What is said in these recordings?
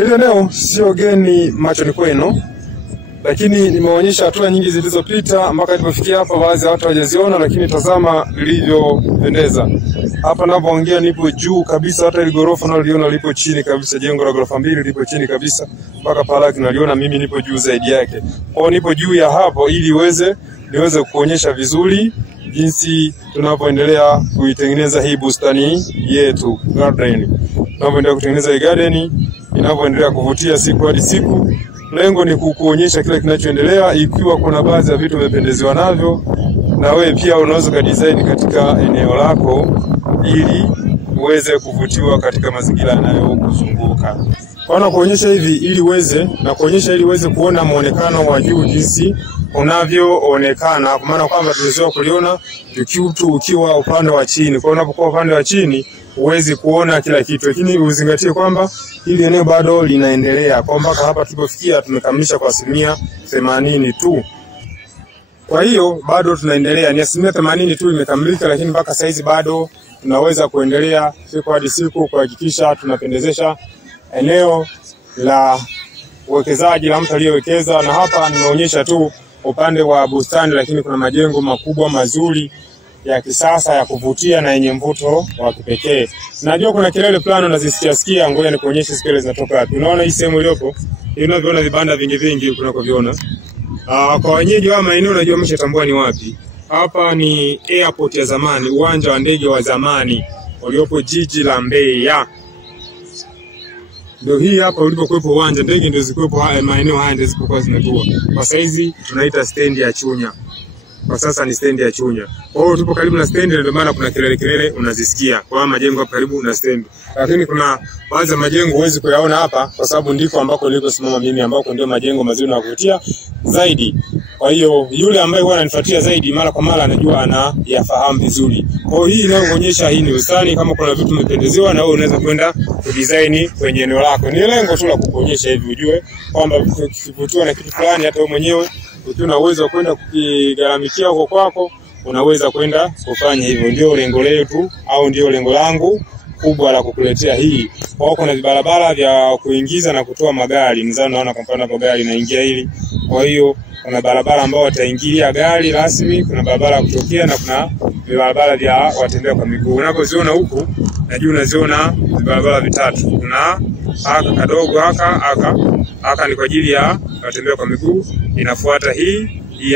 Hili eneo sio geni machoni kwenu, lakini nimeonyesha hatua nyingi zilizopita mpaka tulipofikia hapa. Baadhi ya watu hawajaziona, lakini tazama lilivyopendeza. Hapa ninapoongea nipo juu kabisa, hata ile gorofa naliona lipo chini kabisa, jengo la gorofa 2 lipo chini kabisa, mpaka pala tunaliona mimi nipo juu zaidi yake. Kwa nipo juu ya hapo ili niweze kuonyesha vizuri jinsi tunavyoendelea kuitengeneza hii bustani yetu, garden. Tunavyoendelea kutengeneza hii garden, inavyoendelea kuvutia siku hadi siku. Lengo ni kukuonyesha kile kinachoendelea. Ikiwa kuna baadhi ya vitu umependezewa navyo, na wewe pia unaweza kudesign katika eneo lako ili uweze kuvutiwa katika mazingira yanayokuzunguka. Kwa kuonyesha hivi ili uweze kuona muonekano wa juu jinsi unavyoonekana, kwa maana kwamba tulizoea kuliona ukiwa upande wa chini. Kwa unapokuwa upande wa chini uwezi kuona kila kitu, lakini uzingatie kwamba hili eneo bado linaendelea. Kwa mpaka hapa tulipofikia tumekamilisha kwa 80% tu. Kwa hiyo bado tunaendelea, ni 80% tu imekamilika, lakini mpaka saizi bado tunaweza kuendelea siku hadi siku kuhakikisha tunapendezesha eneo la uwekezaji la mtu aliyewekeza. Na hapa nimeonyesha tu upande wa bustani, lakini kuna majengo makubwa mazuri ya kisasa ya kuvutia na yenye mvuto wa kipekee. Najua kuna kelele plano nazisikia, ngoja nikuonyeshe kelele zinatoka wapi. Unaona hii sehemu iliyopo, unavyoona vibanda vingi unakoviona. Kwa wenyeji wa maeneo unajua mshatambua ni wapi. Hapa ni airport ya zamani, uwanja wa ndege wa zamani uliopo jiji la Mbeya. Ndio hii hapa ulipokuwepo uwanja ndege, ndio zikuwepo maeneo haya ndio zilipokuwa zinatua. Kwa saizi tunaita stendi ya Chunya. Kwa sasa ni stendi ya Chunya. Kwa hiyo tupo karibu na stendi, ndio maana kuna kelele unazisikia. Kwa majengo hapa karibu na stendi. Lakini kuna baadhi ya majengo huwezi kuyaona hapa kwa sababu ndiko ambako nilikosimama mimi, ambako ndio majengo mazuri na kuvutia zaidi. Kwa hiyo yule ambaye huwa ananifuatia zaidi mara kwa mara anajua anayafahamu vizuri. Kwa hiyo hii inaonyesha hii ni usani, kama kuna vitu umependezewa na wewe unaweza kwenda kudesign kwenye eneo lako. Ni lengo tu la kukuonyesha hivi ujue kwamba ukivutiwa na kitu fulani, hata wewe mwenyewe ukiwa na uwezo wa kwenda kukigaramikia huko kwako, unaweza kwenda kufanya hivyo. Ndio lengo letu au ndio lengo langu kubwa la kukuletea hii. Kwa kuna vibarabara vya kuingiza na kutoa magari. Mzao naona kwa mfano hapo gari inaingia hili. Kwa hiyo kuna barabara ambao wataingilia gari rasmi, kuna barabara ya kutokea, na kuna barabara vya watembea kwa miguu. Unapoziona huku na juu unaziona barabara vitatu. Kuna haka kadogo haka ni kwa ajili ya watembea kwa miguu. Inafuata hii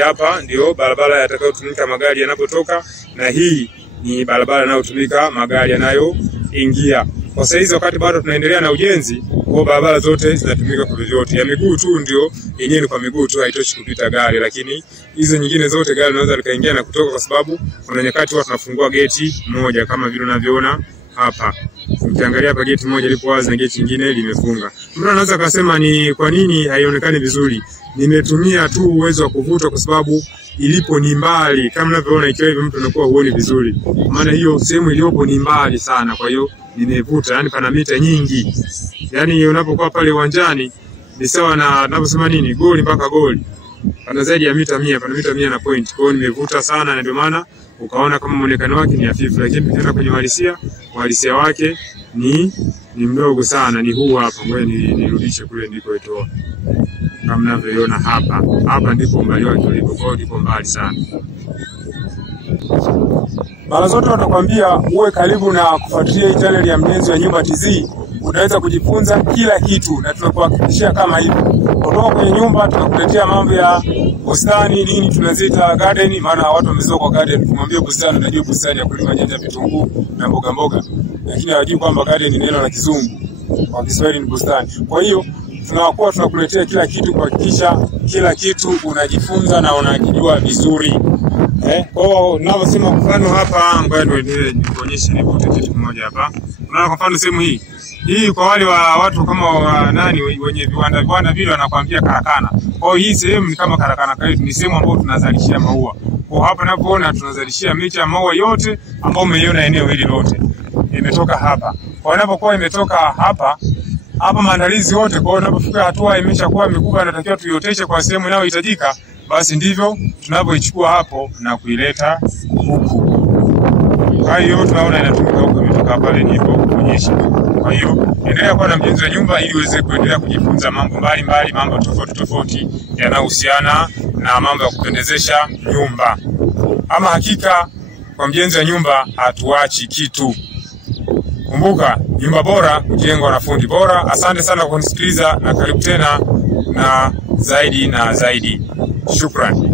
hapa ndio barabara yatakayotumika magari yanapotoka, na hii ni barabara inayotumika magari yanayoingia. Kwa sasa wakati bado tunaendelea na ujenzi, kwa barabara zote zinatumika kwa vyote. Ya miguu tu ndio yenyewe kwa miguu tu haitoshi kupita gari, lakini hizo nyingine zote gari linaweza likaingia na kutoka, kwa sababu kuna nyakati watu tunafungua geti moja kama vile unavyoona hapa. Ukiangalia hapa geti moja lipo wazi na geti nyingine limefunga. Mtu anaweza kusema ni kwa nini haionekani vizuri? Nimetumia tu uwezo wa kuvuta kwa sababu ilipo ni mbali. Kama unavyoona ikiwa hivi mtu anakuwa huoni vizuri. Maana hiyo sehemu iliyopo ni mbali sana, kwa hiyo nimevuta, yani pana mita nyingi. Yani unapokuwa pale uwanjani ni sawa na tunaposema nini, goli mpaka goli. Pana zaidi ya mita 100, pana mita 100 na point. Kwa hiyo nimevuta sana, na ndio maana ukaona kama muonekano wake ni hafifu, lakini ukienda kwenye uhalisia wake ni mdogo sana. Ni huu hapa, ngoja nirudishe kule nilikoitoa. Kama mnavyoona hapa ndipo umbali wake ulipo, kwa hiyo ndipo mbali sana. Mara zote watakwambia uwe karibu na kufuatilia hii channel ya Mjenzi wa Nyumba TZ. Unaweza kujifunza kila kitu, na tunakuhakikishia kama hivi. Kutoka kwenye nyumba tunakuletea mambo ya bustani, nini tunaziita garden, maana watu wamezoea kwa garden. Kumwambia bustani, unajua bustani ya kulima nyanya, vitunguu na mboga, lakini hawajui kwamba garden ni neno la Kizungu, kwa Kiswahili ni bustani. Kwa hiyo tunakuletea kila kitu, kuhakikisha kila kitu unajifunza na unakijua vizuri. Kwa hiyo ninavyosema mfano hapa, ngoja nikuonyeshe nipote kitu kimoja hapa. Unaona kwa mfano sehemu hii kwa wale wa watu kama nani wenye viwanda vile wanakuambia karakana. Kwa hiyo hii sehemu ni kama karakana kwetu, ni sehemu ambayo tunazalishia maua. Kwa hapa napoona tunazalishia miche ya maua yote ambayo umeiona eneo hili lote imetoka hapa. Kwa inapokuwa imetoka hapa maandalizi yote, kwa hiyo unapofika hatua imeshakuwa mikubwa inatakiwa tuioteshe kwa sehemu inayohitajika, basi ndivyo tunapoichukua hapo na kuileta huku. Kwa hiyo tunaona inatumika huko, imetoka pale nilipo kuonyesha. Kwa hiyo endelea kuwa na Mjenzi wa Nyumba ili uweze kuendelea kujifunza mambo mbalimbali, mambo tofauti yanayohusiana na mambo ya kupendezesha nyumba. Ama hakika kwa Mjenzi wa Nyumba hatuachi kitu. Kumbuka, nyumba bora hujengwa na fundi bora. Asante sana kwa kunisikiliza na karibu tena na zaidi. Shukran.